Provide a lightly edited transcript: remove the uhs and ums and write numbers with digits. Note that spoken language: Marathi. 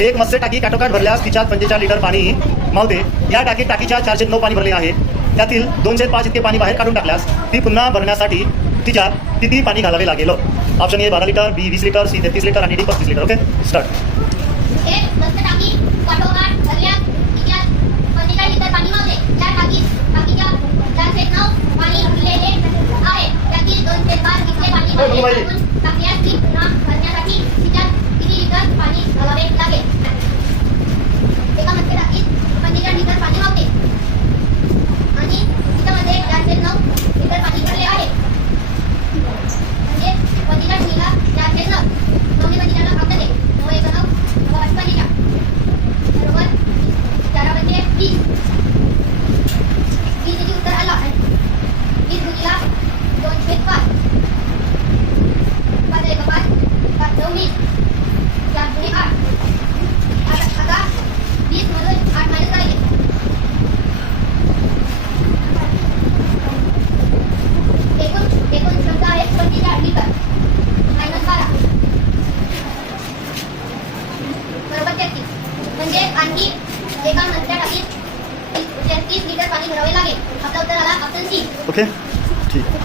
एक मत्स्य टाकी काठोकाठ भरल्यास तिच्यात 45 लिटर पाणी मावते. या टाकीत टाकीच्या 4/9 पाणी भरले आहे. त्यातील 2/5 इतके पाणी बाहेर काढून टाकल्यास ती पुन्हा भरण्यासाठी तिच्यात किती पाणी घालावे लागेल? Option A 12 litre, B 20 litre, C 33 litre आणि डी 35 लिटर. Okay, start. एक मत्स्य टाकी काठोकाठ भरल्यास तिच्यात 45 लिटर पाणी मावते. या टाकीत टाकीच्या 4/9 पाणी भरलेले आहे. त्यातील 2/5 इतके पाणी बाहेर काढून टाकल्यास ती पुन्हा भरण्यासाठी तिच्यात किती लिटर पाणी घालावे लागेल? एका मत्स्य टाकीत 45 लिटर पाणी मावते आणि तिच्यामध्ये 4/9 लिटर पाणी भरले आहे. म्हणजे 45 गुणिले 4/9 9 ने 45 भाग देते. 9 1 9 45 बरोबर 4 × 20 किती उत्तर आलं? 20 गुणिले 2/5 5 1 5 5 9 20 4 गुणिले 8. आता 20 मधून 8 मायनस करायचे. एकूण क्षमता आहे 45 लिटर मायनस 12 बरोबर 33. म्हणजे आणखी एका मत्स्य टाकीत 33 लिटर पाणी भरावे लागेल. आपला उत्तर आला ऑप्शन सी. ओके, ठीक.